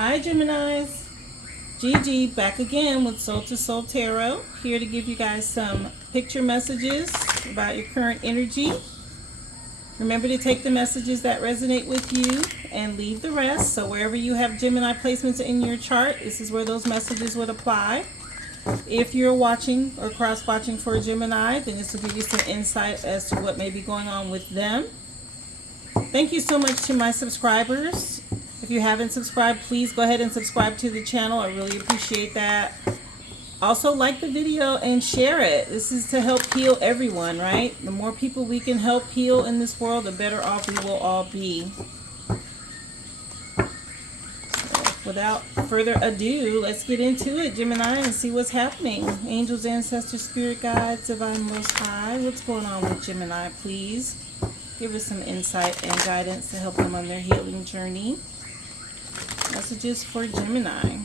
Hi Geminis, Gigi back again with Soul to Soul Tarot, here to give you guys some picture messages about your current energy. Remember to take the messages that resonate with you and leave the rest. So wherever you have Gemini placements in your chart, this is where those messages would apply. If you're watching or cross-watching for a Gemini, then this will give you some insight as to what may be going on with them. Thank you so much to my subscribers. If you haven't subscribed, please go ahead and subscribe to the channel. I really appreciate that. Also, like the video and share it. This is to help heal everyone, right? The more people we can help heal in this world, the better off we will all be. So, without further ado, let's get into it, Gemini, and see what's happening. Angels, ancestors, spirit guides, divine most high. What's going on with Gemini, please? Give us some insight and guidance to help them on their healing journey. Messages for Gemini.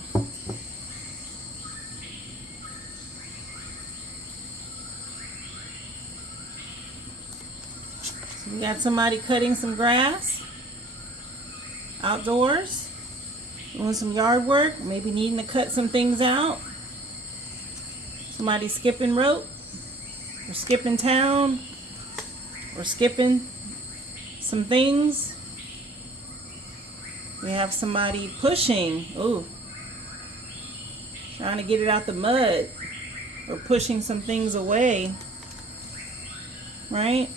So we got somebody cutting some grass outdoors, doing some yard work, maybe needing to cut some things out. Somebody skipping rope, or skipping town, or skipping some things. We have somebody pushing, trying to get it out the mud, or pushing some things away, right?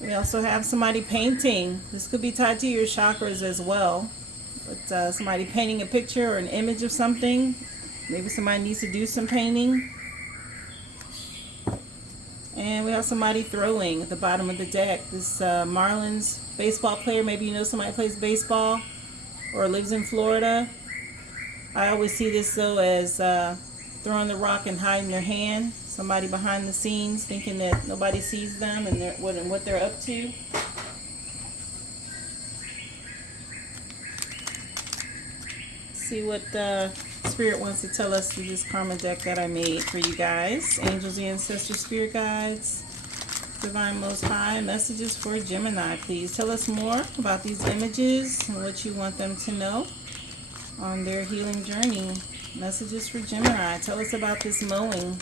We also have somebody painting. This could be tied to your chakras as well. But somebody painting a picture or an image of something. Maybe somebody needs to do some painting. And we have somebody throwing at the bottom of the deck. This Marlins baseball player, maybe you know somebody plays baseball or lives in Florida. I always see this though as throwing the rock and hiding their hand. Somebody behind the scenes thinking that nobody sees them and what they're up to. See what Spirit wants to tell us through this karma deck that I made for you guys. Angels, ancestors, spirit guides, divine most high. Messages for Gemini, please. Tell us more about these images and what you want them to know on their healing journey. Messages for Gemini. Tell us about this mowing.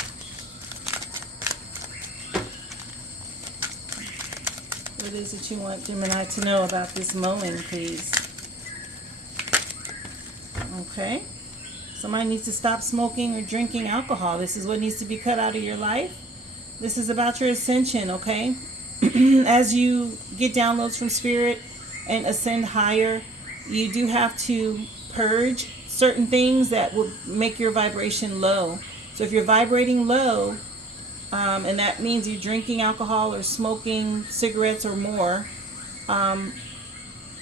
What is it you want Gemini to know about this mowing, please? Okay. Somebody needs to stop smoking or drinking alcohol. This is what needs to be cut out of your life. This is about your ascension, okay? As you get downloads from Spirit and ascend higher, you do have to purge certain things that will make your vibration low. So if you're vibrating low, and that means you're drinking alcohol or smoking cigarettes or more,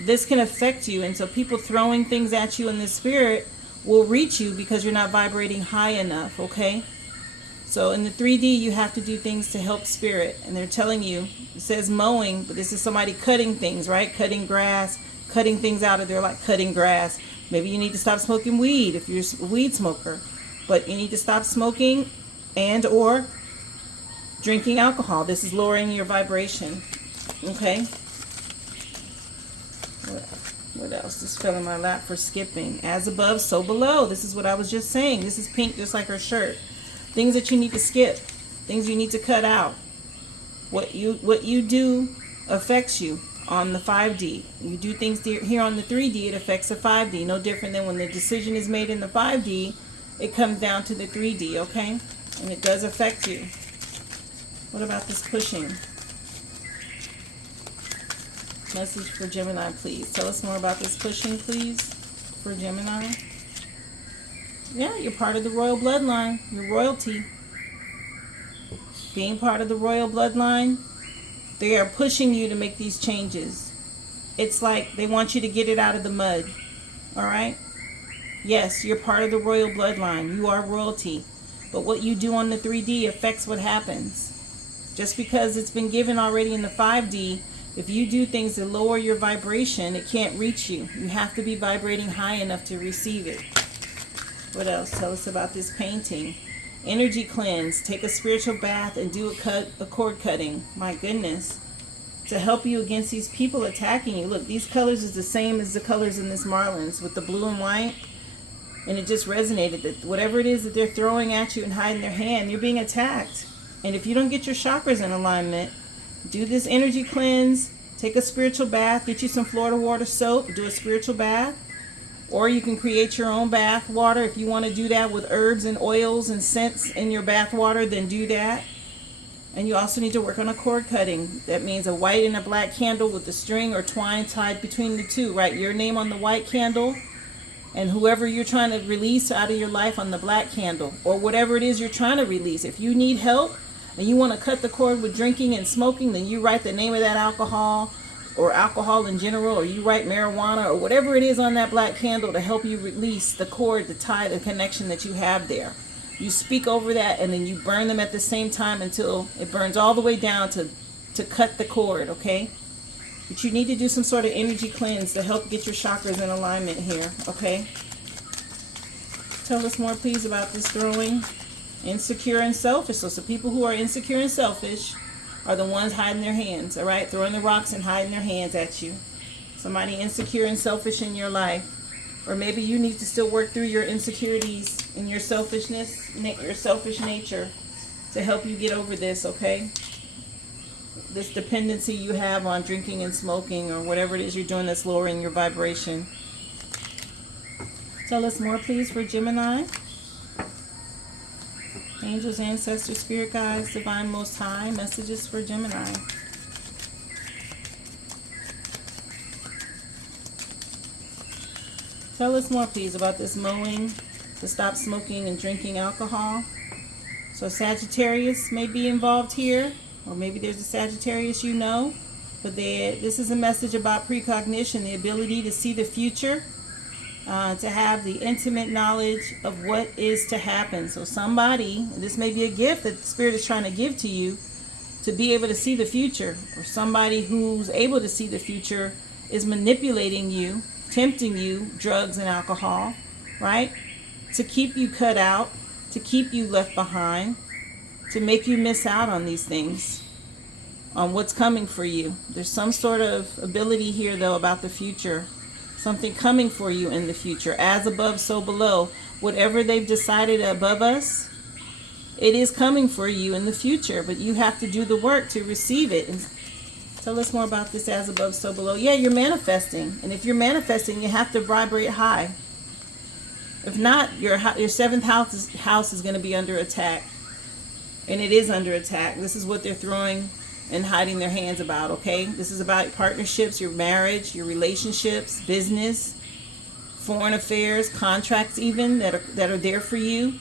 this can affect you. And so people throwing things at you in the spirit will reach you because you're not vibrating high enough, okay? So in the 3D, you have to do things to help spirit. And they're telling you, it says mowing, but this is somebody cutting things, right? Cutting grass, cutting things out of there, like cutting grass. Maybe you need to stop smoking weed if you're a weed smoker. But you need to stop smoking and or drinking alcohol. This is lowering your vibration, okay? What else just fell in my lap for skipping? As above, so below. This is what I was just saying. This is pink, just like her shirt. Things that you need to skip. Things you need to cut out. What you do affects you on the 5D. You do things here on the 3D, it affects the 5D. No different than when the decision is made in the 5D, it comes down to the 3D, okay? And it does affect you. What about this pushing? Message for Gemini, please. Tell us more about this pushing, please, for Gemini. Yeah, you're part of the royal bloodline. You're royalty. Being part of the royal bloodline, they are pushing you to make these changes. It's like they want you to get it out of the mud. All right? Yes, you're part of the royal bloodline. You are royalty. But what you do on the 3D affects what happens. Just because it's been given already in the 5D, if you do things to lower your vibration, it can't reach you. You have to be vibrating high enough to receive it. What else? Tell us about this painting. Energy cleanse. Take a spiritual bath and do a cord cutting. My goodness. to help you against these people attacking you. Look, these colors is the same as the colors in this Marlins with the blue and white. And it just resonated that whatever it is that they're throwing at you and hiding their hand, you're being attacked. And if you don't get your chakras in alignment, do this energy cleanse, take a spiritual bath, get you some Florida water soap, do a spiritual bath. Or you can create your own bath water. If you want to do that with herbs and oils and scents in your bath water, then do that. And you also need to work on a cord cutting. That means a white and a black candle with a string or twine tied between the two. Write your name on the white candle and whoever you're trying to release out of your life on the black candle, or whatever it is you're trying to release. If you need help and you want to cut the cord with drinking and smoking, then you write the name of that alcohol or alcohol in general, or you write marijuana or whatever it is on that black candle to help you release the cord, the tie, the connection that you have there. You speak over that and then you burn them at the same time until it burns all the way down to cut the cord, okay? But you need to do some sort of energy cleanse to help get your chakras in alignment here, okay? Tell us more, please, about this throwing. Insecure and selfish. So people who are insecure and selfish are the ones hiding their hands, all right? Throwing the rocks and hiding their hands at you. Somebody insecure and selfish in your life. Or maybe you need to still work through your insecurities and your selfishness, your selfish nature to help you get over this, okay? This dependency you have on drinking and smoking or whatever it is you're doing that's lowering your vibration. Tell us more, please, for Gemini. Angels, ancestors, spirit guides, divine most high, messages for Gemini. Tell us more, please, about this mowing to stop smoking and drinking alcohol. So Sagittarius may be involved here, or maybe there's a Sagittarius you know, but this is a message about precognition, the ability to see the future, to have the intimate knowledge of what is to happen. So somebody, this may be a gift that the Spirit is trying to give to you, to be able to see the future, or somebody who's able to see the future is manipulating you, tempting you, drugs and alcohol, right? To keep you cut out, to keep you left behind, to make you miss out on these things, on what's coming for you. There's some sort of ability here, though, about the future. Something coming for you in the future. As above, so below. Whatever they've decided above us, it is coming for you in the future. But you have to do the work to receive it. And tell us more about this as above, so below. Yeah, you're manifesting. And if you're manifesting, you have to vibrate high. If not, your seventh house is going to be under attack. And it is under attack. This is what they're throwing and hiding their hands about, okay? This is about partnerships, your marriage, your relationships, business, foreign affairs, contracts even that are there for you,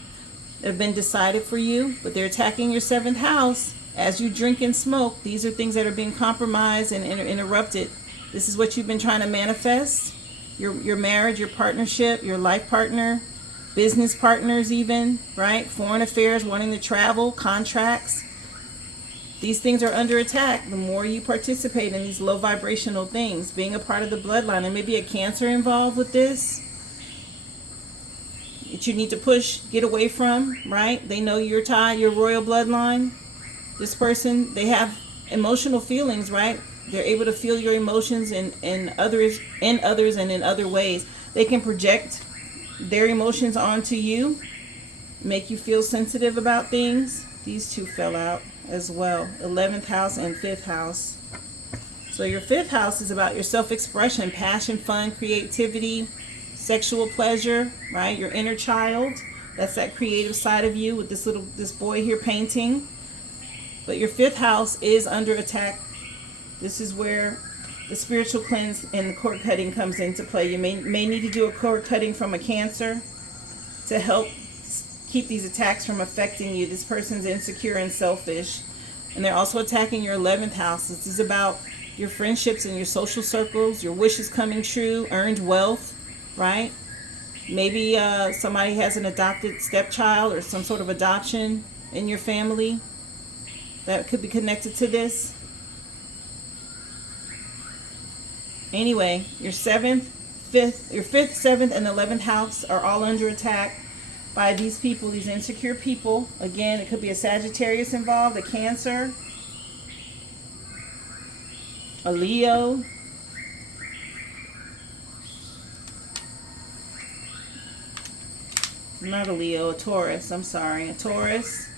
that have been decided for you, but they're attacking your seventh house. As you drink and smoke, these are things that are being compromised and interrupted. This is what you've been trying to manifest. Your marriage, your partnership, your life partner, business partners even, right? Foreign affairs, wanting to travel, contracts. These things are under attack. The more you participate in these low vibrational things, being a part of the bloodline, there may be a Cancer involved with this that you need to push, get away from, right? They know your tie, your royal bloodline. This person, they have emotional feelings, right? They're able to feel your emotions in others and in other ways. They can project their emotions onto you, make you feel sensitive about things. These two fell out as well, 11th house and 5th house. So your 5th house is about your self-expression, passion, fun, creativity, sexual pleasure, right? Your inner child. That's that creative side of you with this boy here painting. But your 5th house is under attack. This is where the spiritual cleanse and the cord cutting comes into play. You may need to do a cord cutting from a Cancer to help keep these attacks from affecting you. This person's insecure and selfish. And they're also attacking your 11th house. This is about your friendships and your social circles, your wishes coming true, earned wealth, right? Maybe somebody has an adopted stepchild or some sort of adoption in your family that could be connected to this. Anyway, your 5th, 7th, and 11th house are all under attack by these people, these insecure people. Again, it could be a Sagittarius involved, a Cancer. a Leo. Not a Leo, a Taurus. I'm sorry, a Taurus.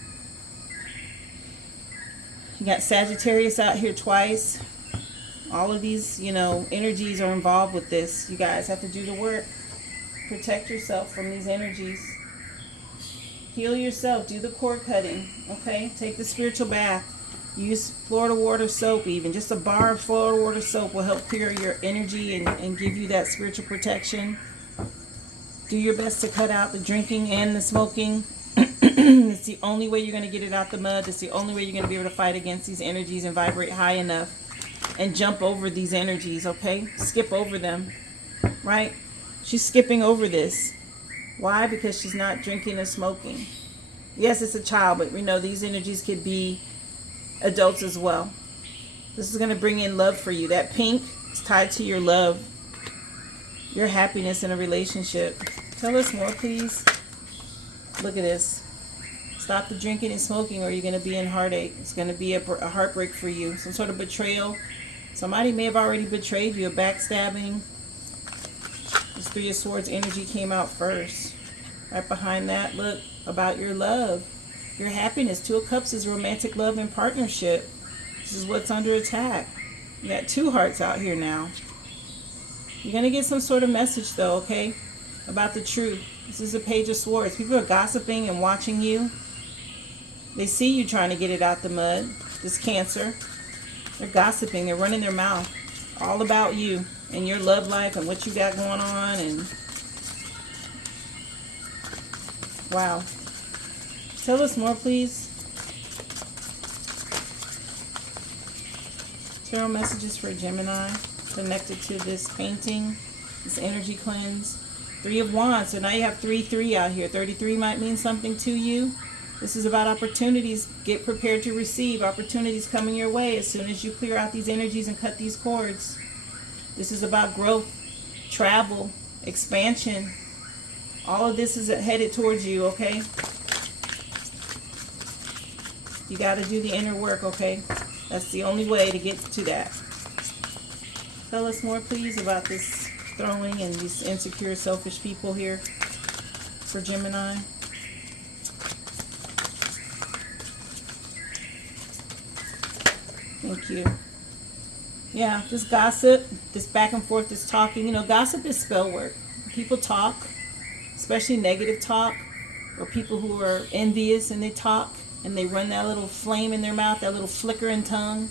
You got Sagittarius out here twice. All of these, you know, energies are involved with this. You guys have to do the work. Protect yourself from these energies. Heal yourself. Do the cord cutting. Okay? Take the spiritual bath. Use Florida water soap even. Just a bar of Florida water soap will help clear your energy and give you that spiritual protection. Do your best to cut out the drinking and the smoking. It's the only way you're going to get it out the mud. It's the only way you're going to be able to fight against these energies and vibrate high enough and jump over these energies, okay? Skip over them, right? She's skipping over this. Why? Because she's not drinking or smoking. Yes, it's a child, but we know these energies could be adults as well. This is going to bring in love for you. That pink is tied to your love, your happiness in a relationship. Tell us more, please. Look at this. Stop the drinking and smoking or you're going to be in heartache. It's going to be a heartbreak for you. Some sort of betrayal. Somebody may have already betrayed you. A backstabbing. This Three of Swords energy came out first. Right behind that, look, about your love. Your happiness. Two of Cups is romantic love and partnership. This is what's under attack. You got two hearts out here now. You're going to get some sort of message though, okay? About the truth. This is a Page of Swords. People are gossiping and watching you. They see you trying to get it out the mud. This Cancer. They're gossiping. They're running their mouth. All about you and your love life and what you got going on. And wow. Tell us more, please. Tarot messages for Gemini connected to this painting, this energy cleanse. Three of Wands. So now you have 3-3 out here. 33 might mean something to you. This is about opportunities. Get prepared to receive opportunities coming your way as soon as you clear out these energies and cut these cords. This is about growth, travel, expansion. All of this is headed towards you, okay? You got to do the inner work, okay? That's the only way to get to that. Tell us more, please, about this throwing and these insecure, selfish people here for Gemini. Thank you. Yeah, this gossip, this back and forth, this talking. You know, gossip is spell work. People talk, especially negative talk, or people who are envious and they talk and they run that little flame in their mouth, that little flickering tongue.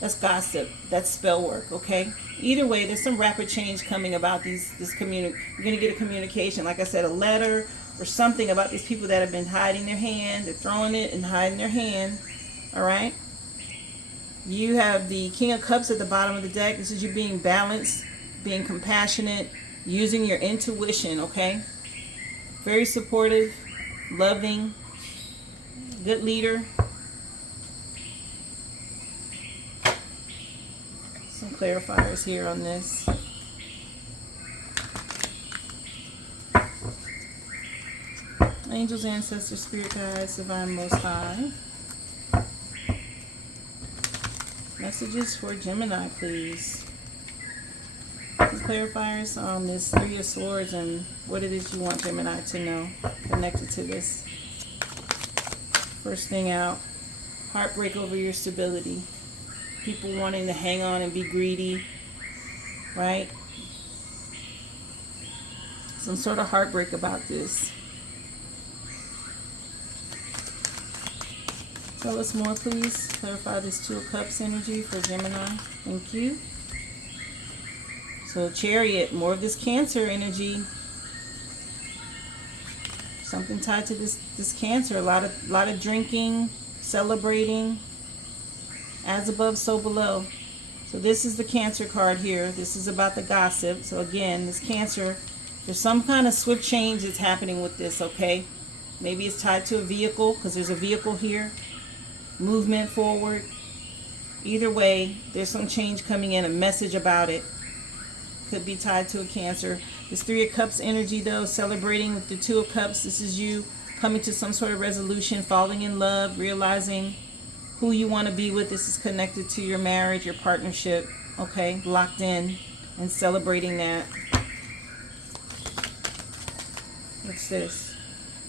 That's gossip. That's spell work, okay? Either way, there's some rapid change coming about You're going to get a communication, like I said, a letter or something about these people that have been hiding their hand. They're throwing it and hiding their hand, all right? You have the King of Cups at the bottom of the deck. This is you being balanced, being compassionate, using your intuition, okay? Very supportive, loving, good leader. Some clarifiers here on this. Angels, ancestors, spirit guides, divine most high. Messages for Gemini, please. Some clarifiers on this Three of Swords and what it is you want Gemini to know connected to this. First thing out, heartbreak over your stability. People wanting to hang on and be greedy, right? Some sort of heartbreak about this. Tell us more, please. Clarify this Two of Cups energy for Gemini. Thank you. So Chariot, more of this Cancer energy. Something tied to this Cancer. A lot of drinking, celebrating. As above, so below. So this is the Cancer card here. This is about the gossip. So again, this Cancer, there's some kind of swift change that's happening with this, okay? Maybe it's tied to a vehicle because there's a vehicle here. Movement forward. Either way, there's some change coming in, a message about it. Could be tied to a Cancer. This Three of Cups energy though, celebrating with the Two of Cups. This is you coming to some sort of resolution, falling in love, realizing who you want to be with. This is connected to your marriage, your partnership. okay, locked in and celebrating that. What's this?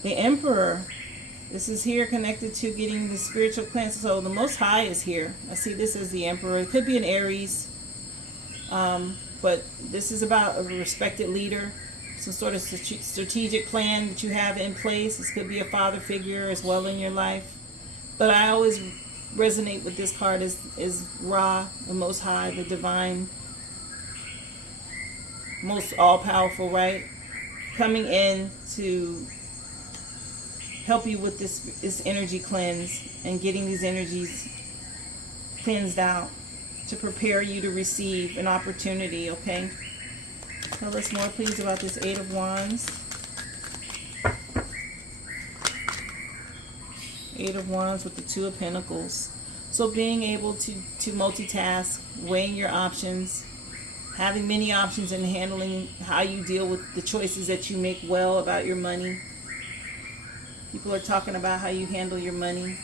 The Emperor. This is here connected to getting the spiritual cleanse. So the Most High is here. I see this as the Emperor. It could be an Aries, but this is about a respected leader, some sort of strategic plan that you have in place. This could be a father figure as well in your life. But I always resonate with this card is Ra, the Most High, the divine, most all-powerful, right? Coming in to help you with this energy cleanse and getting these energies cleansed out to prepare you to receive an opportunity, okay? Tell us more, please, about this Eight of Wands. Eight of Wands with the Two of Pentacles. So being able to multitask, weighing your options, having many options, and handling how you deal with the choices that you make well about your money. People are talking about how you handle your money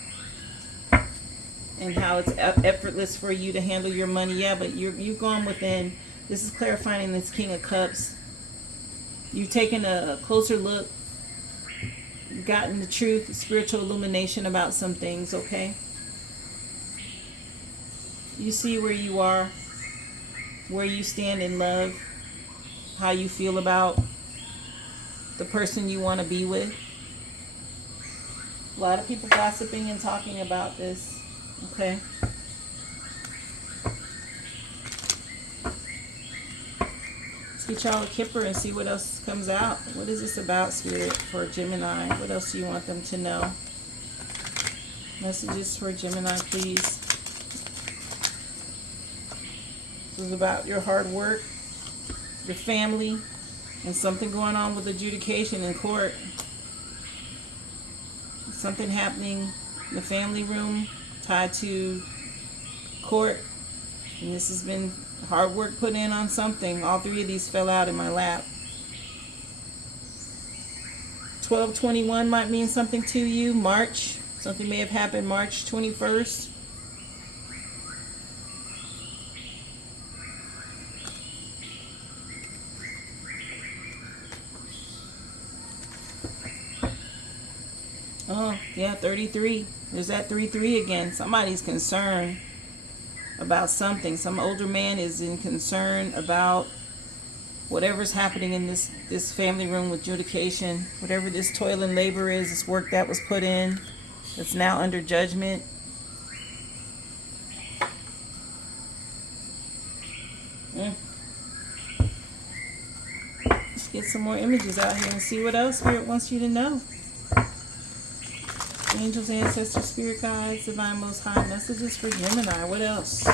and how it's effortless for you to handle your money. Yeah, but you've gone within. This is clarifying this King of Cups. You've taken a closer look, gotten the truth, spiritual illumination about some things, okay? You see where you are, where you stand in love, how you feel about the person you want to be with. A lot of people gossiping and talking about this, okay? Let's get y'all a Kipper and see what else comes out. What is this about, Spirit, for Gemini? What else do you want them to know? Messages for Gemini, please. This is about your hard work, your family, and something going on with adjudication in court. Something happening in the family room tied to court. And this has been hard work put in on something. All three of these fell out in my lap. 12/21 might mean something to you. March. Something may have happened March 21st. Oh, yeah, 33. There's that 3-3 again. Somebody's concerned about something. Some older man is in concern about whatever's happening in this family room with adjudication. Whatever this toil and labor is, this work that was put in, that's now under judgment. Let's get some more images out here and see what else Spirit wants you to know. Angels, ancestors, spirit guides, divine most high, messages for Gemini. What else?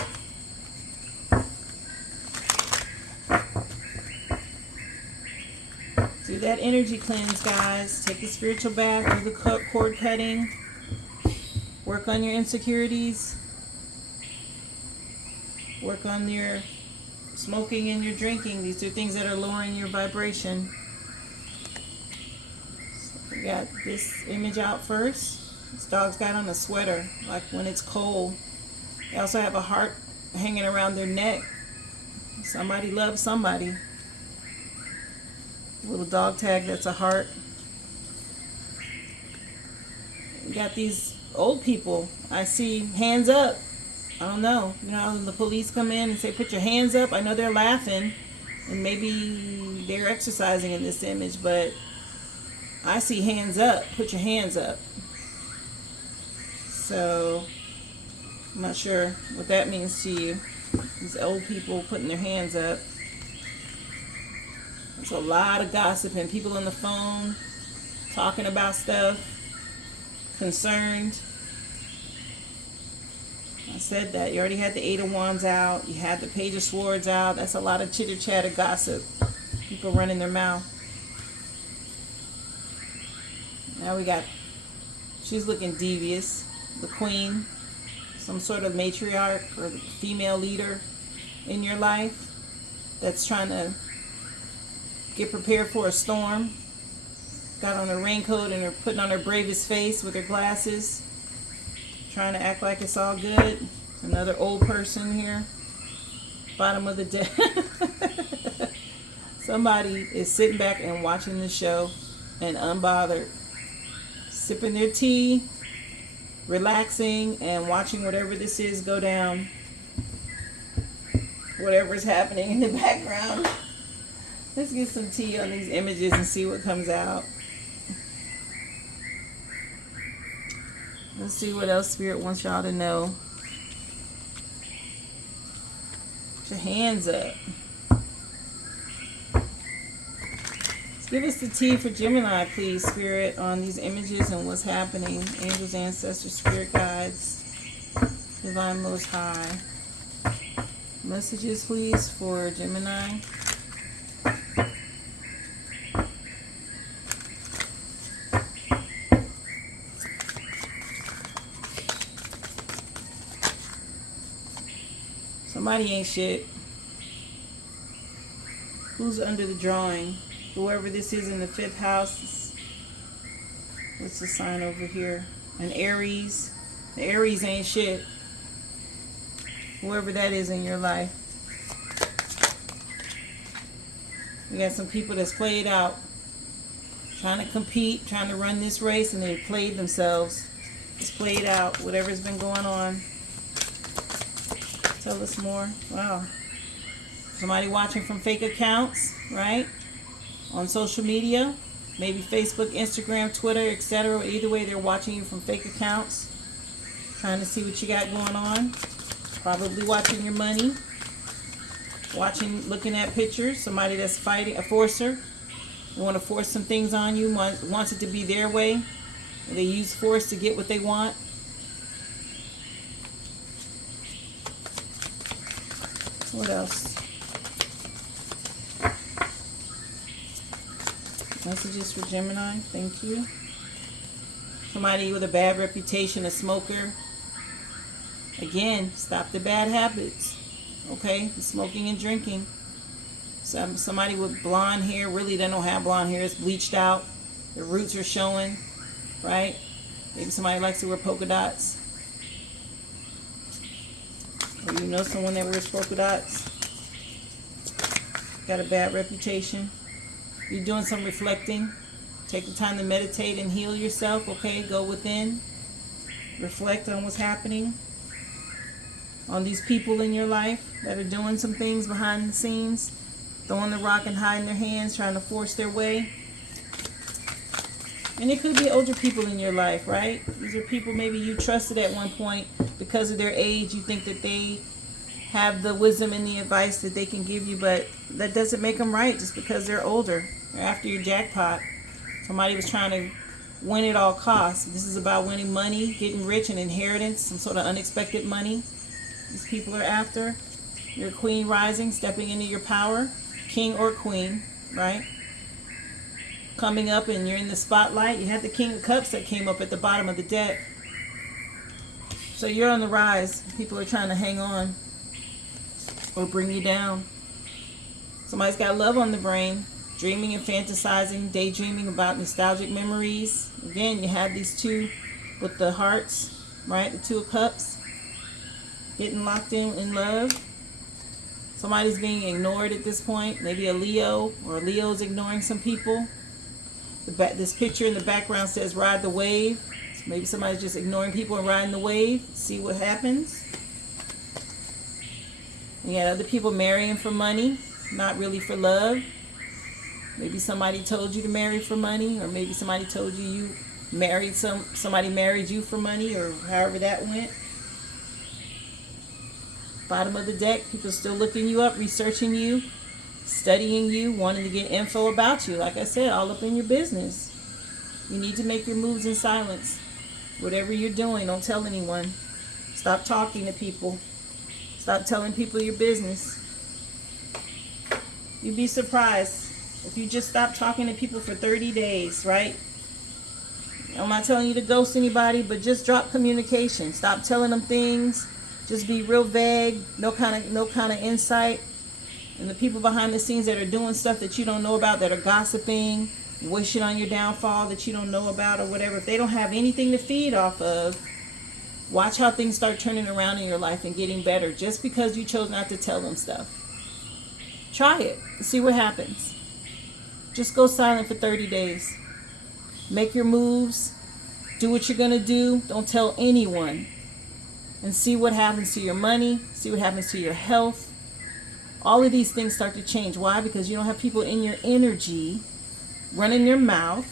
Do that energy cleanse, guys. Take the spiritual bath, do the cord cutting. Work on your insecurities. Work on your smoking and your drinking. These are things that are lowering your vibration. So we got this image out first. This dog's got on a sweater, like when it's cold. They also have a heart hanging around their neck. Somebody loves somebody. A little dog tag that's a heart. We got these old people. I see hands up. I don't know. You know, when the police come in and say, put your hands up. I know they're laughing. And maybe they're exercising in this image, but I see hands up. Put your hands up. So, I'm not sure what that means to you. These old people putting their hands up. There's a lot of gossiping. People on the phone talking about stuff. Concerned. I said that. You already had the Eight of Wands out. You had the Page of Swords out. That's a lot of chitter-chatter gossip. People running their mouth. Now we got, she's looking devious. The Queen, some sort of matriarch or female leader in your life that's trying to get prepared for a storm. Got on her raincoat and her putting on her bravest face with her glasses, trying to act like it's all good. Another old person here. Bottom of the deck. Somebody is sitting back and watching the show and unbothered, sipping their tea, relaxing, and watching whatever this is go down. Whatever's happening in the background. Let's get some tea on these images and see what comes out. Let's see what else Spirit wants y'all to know. Put your hands up. Give us the tea for Gemini, please, Spirit, on these images and what's happening. Angels, ancestors, spirit guides, Divine Most High. Messages, please, for Gemini. Somebody ain't shit. Who's under the drawing? Whoever this is in the 5th house. What's the sign over here? An Aries. The Aries ain't shit. Whoever that is in your life. We got some people that's played out. Trying to compete, trying to run this race, and they played themselves. It's played out. Whatever's been going on. Tell us more. Wow. Somebody watching from fake accounts, right? On social media, maybe Facebook, Instagram, Twitter, etc. Either way, they're watching you from fake accounts, trying to see what you got going on. Probably watching your money, looking at pictures. Somebody that's fighting, a forcer. They want to force some things on you, wants it to be their way. They use force to get what they want. What else? Messages for Gemini. Thank you. Somebody with a bad reputation, a smoker. Again, stop the bad habits. Okay? The smoking and drinking. Somebody with blonde hair. Really, they don't have blonde hair. It's bleached out. The roots are showing. Right? Maybe somebody likes to wear polka dots. Or you know someone that wears polka dots. Got a bad reputation. You're doing some reflecting. Take the time to meditate and heal yourself, okay? Go within. Reflect on what's happening. On these people in your life that are doing some things behind the scenes. Throwing the rock and hiding their hands, trying to force their way. And it could be older people in your life, right? These are people maybe you trusted at one point. Because of their age, you think that they have the wisdom and the advice that they can give you, but that doesn't make them right just because they're older. They're after your jackpot. Somebody was trying to win at all costs. This is about winning money, getting rich, and inheritance, some sort of unexpected money. These people are after. You're a queen rising, stepping into your power. King or queen, right? Coming up and you're in the spotlight. You had the King of Cups that came up at the bottom of the deck. So you're on the rise. People are trying to hang on or bring you down. Somebody's got love on the brain, dreaming and fantasizing, daydreaming about nostalgic memories. Again, you have these two with the hearts, right? The 2 of Cups, getting locked in love. Somebody's being ignored at this point. Maybe a Leo, or Leo's ignoring some people. This picture in the background says ride the wave. So maybe somebody's just ignoring people and riding the wave. See what happens. And you got other people marrying for money, not really for love. Maybe somebody told you to marry for money, or maybe somebody told you married somebody married you for money, or however that went. Bottom of the deck, people still looking you up, researching you, studying you, wanting to get info about you. Like I said, all up in your business. You need to make your moves in silence. Whatever you're doing, don't tell anyone. Stop talking to people. Stop telling people your business. You'd be surprised if you just stop talking to people for 30 days, right? I'm not telling you to ghost anybody, but just drop communication. Stop telling them things. Just be real vague. No kind of insight. And the people behind the scenes that are doing stuff that you don't know about, that are gossiping, wishing on your downfall that you don't know about or whatever, if they don't have anything to feed off of, Watch how things start turning around in your life and getting better just because you chose not to tell them stuff. Try it and see what happens. Just go silent for 30 days. Make your moves. Do what you're going to do. Don't tell anyone. And see what happens to your money. See what happens to your health. All of these things start to change. Why? Because you don't have people in your energy running your mouth,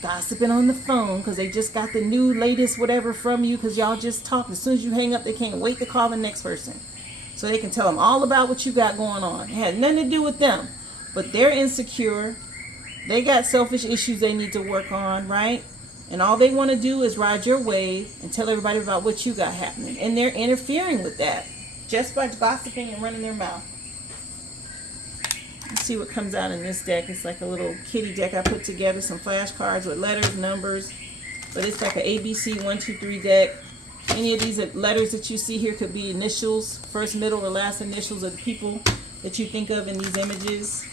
gossiping on the phone because they just got the new latest whatever from you because y'all just talk. As soon as you hang up, they can't wait to call the next person so they can tell them all about what you got going on. It had nothing to do with them, but they're insecure. They got selfish issues they need to work on, right? And all they want to do is ride your wave and tell everybody about what you got happening. And they're interfering with that just by gossiping and running their mouth. Let's see what comes out in this deck. It's like a little kitty deck I put together. Some flashcards with letters, numbers. But it's like an ABC 1, 2, 3 deck. Any of these letters that you see here could be initials, first, middle, or last initials of the people that you think of in these images.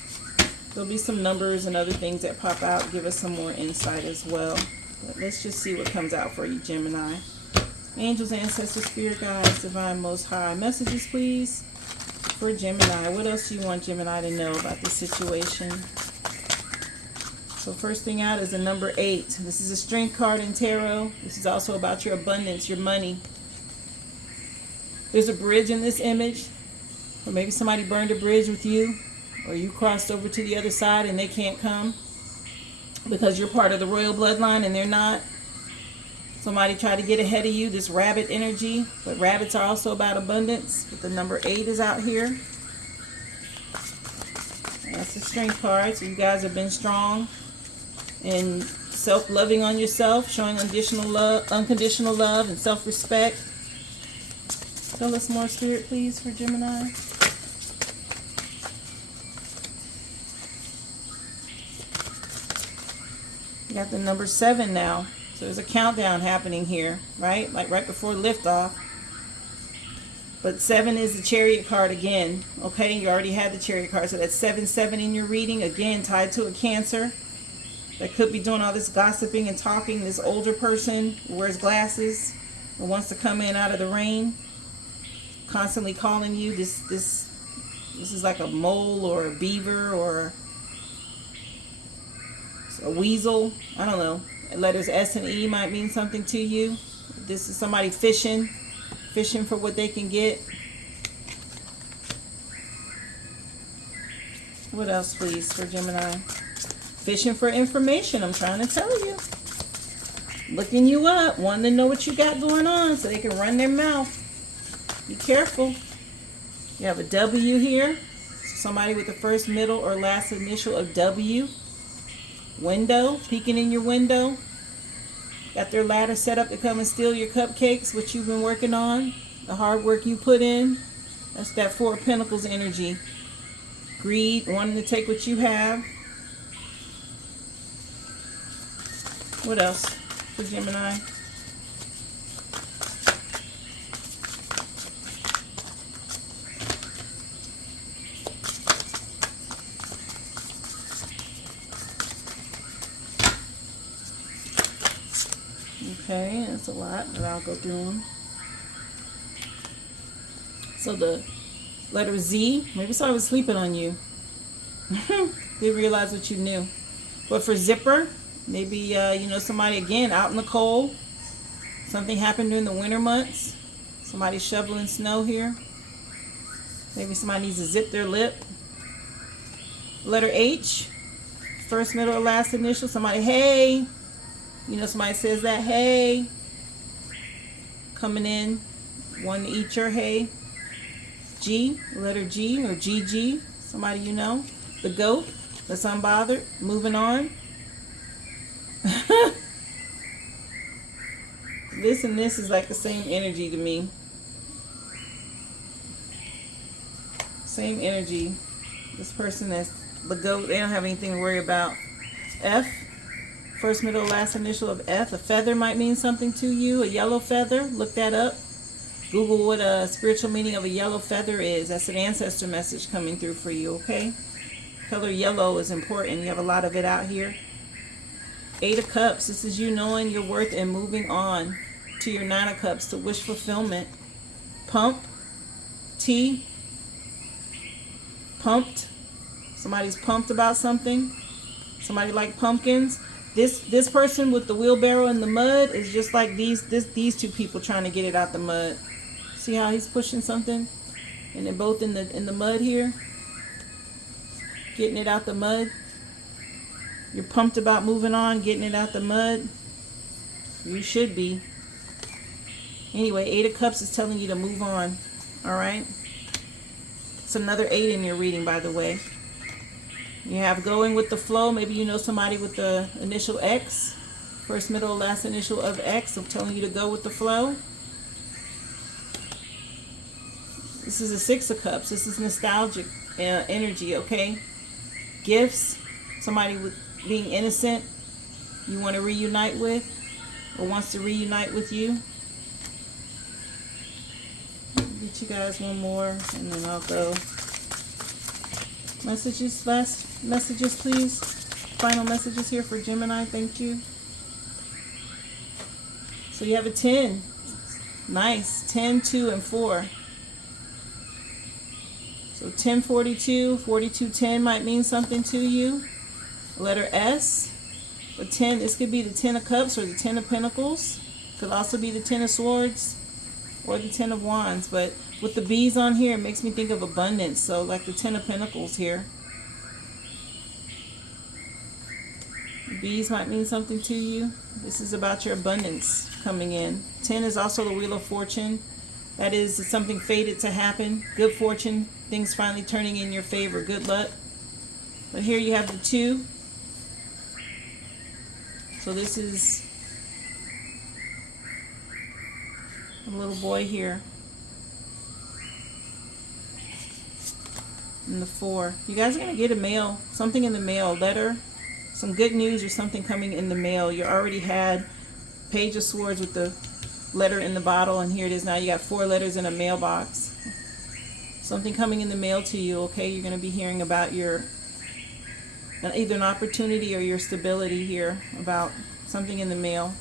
There'll be some numbers and other things that pop out. Give us some more insight as well. But let's just see what comes out for you, Gemini. Angels, ancestors, spirit guides, divine most high. Messages, please, for Gemini. What else do you want Gemini to know about this situation? So first thing out is the number 8. This is a strength card in tarot. This is also about your abundance, your money. There's a bridge in this image. Or maybe somebody burned a bridge with you. Or you crossed over to the other side and they can't come because you're part of the royal bloodline and they're not. Somebody tried to get ahead of you, this rabbit energy. But rabbits are also about abundance. But the number 8 is out here. And that's the strength card. So you guys have been strong and self-loving on yourself, showing unconditional love and self-respect. Tell us more, Spirit, please, for Gemini. You got the number 7 now. So there's a countdown happening here, right? Like right before liftoff. But 7 is the Chariot card again. Okay, you already had the Chariot card. So that's 7-7 in your reading. Again, tied to a Cancer that could be doing all this gossiping and talking. This older person who wears glasses and wants to come in out of the rain, constantly calling you. This is like a mole or a beaver or a weasel. I don't know. Letters S and E might mean something to you. This is somebody fishing for what they can get. What else, please, for Gemini? Fishing for information, I'm trying to tell you. Looking you up, wanting to know what you got going on so they can run their mouth. Be careful. You have a W here. Somebody with the first, middle, or last initial of W. Window, peeking in your window. Got their ladder set up to come and steal your cupcakes, what you've been working on, the hard work you put in. That's that 4 of Pentacles energy. Greed, wanting to take what you have. What else for Gemini? Okay, that's a lot, but I'll go through them. So the letter Z, maybe somebody was sleeping on you. Didn't realize what you knew. But for Zipper, maybe, you know, somebody, again, out in the cold. Something happened during the winter months. Somebody shoveling snow here. Maybe somebody needs to zip their lip. Letter H, first, middle, or last initial. Somebody, hey. You know, somebody says that, hey. Coming in, wanting to eat your hay. G, letter G or GG. Somebody you know. The goat, that's unbothered. Moving on. This and this is like the same energy to me. Same energy. This person that's the goat, they don't have anything to worry about. F, first, middle, last initial of F. A feather might mean something to you. A yellow feather, look that up. Google what a spiritual meaning of a yellow feather is. That's an ancestor message coming through for you, okay? Color yellow is important. You have a lot of it out here. 8 of Cups, this is you knowing your worth and moving on. to your Nine of Cups, to wish fulfillment. Pump, T, pumped. Somebody's pumped about something. Somebody like pumpkins. This person with the wheelbarrow in the mud is just like these two people trying to get it out the mud. See how he's pushing something? And they're both in the mud here. Getting it out the mud. You're pumped about moving on, getting it out the mud. You should be. Anyway, Eight of Cups is telling you to move on. Alright? It's another 8 in your reading, by the way. You have going with the flow. Maybe you know somebody with the initial X. First, middle, last initial of X. I'm telling you to go with the flow. This is a 6 of Cups. This is nostalgic energy, okay? Gifts. Somebody with being innocent you want to reunite with, or wants to reunite with you. Get you guys one more, and then I'll go. Messages, last messages, please. Final messages here for Gemini. Thank you. So you have a 10. Nice. 10, 2, and 4. So 1042, 4210 might mean something to you. Letter S. A 10, this could be the 10 of Cups or the 10 of Pentacles. Could also be the 10 of Swords or the 10 of Wands. But with the bees on here, it makes me think of abundance. So like the 10 of Pentacles here. Bees might mean something to you. This is about your abundance coming in. 10 is also the Wheel of Fortune. That is something fated to happen. Good fortune. Things finally turning in your favor. Good luck. But here you have the 2. So this is a little boy here. And the 4. You guys are going to get a mail. Something in the mail. Letter. Some good news or something coming in the mail. You already had Page of Swords with the letter in the bottle, and here it is now. You got 4 letters in a mailbox. Something coming in the mail to you, okay? You're going to be hearing about your either an opportunity or your stability here, about something in the mail.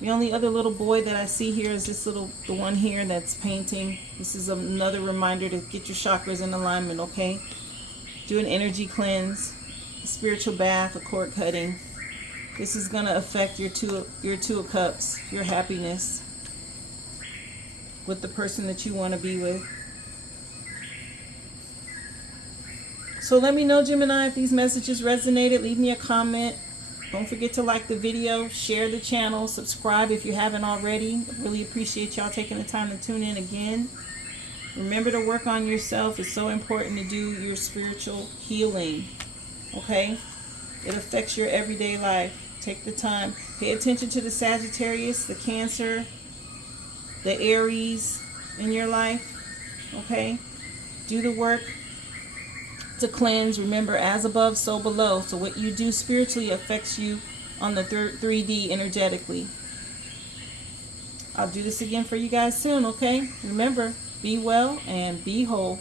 The only other little boy that I see here is the one here that's painting. This is another reminder to get your chakras in alignment, okay? Do an energy cleanse, a spiritual bath, a cord cutting. This is going to affect your two of Cups, your happiness with the person that you want to be with. So let me know, Gemini, if these messages resonated. Leave me a comment. Don't forget to like the video, share the channel, subscribe if you haven't already. I really appreciate y'all taking the time to tune in again. Remember to work on yourself. It's so important to do your spiritual healing. Okay? It affects your everyday life. Take the time. Pay attention to the Sagittarius, the Cancer, the Aries in your life. Okay? Do the work to cleanse. Remember, as above, so below. So what you do spiritually affects you on the 3D energetically. I'll do this again for you guys soon, okay? Remember, be well and be whole.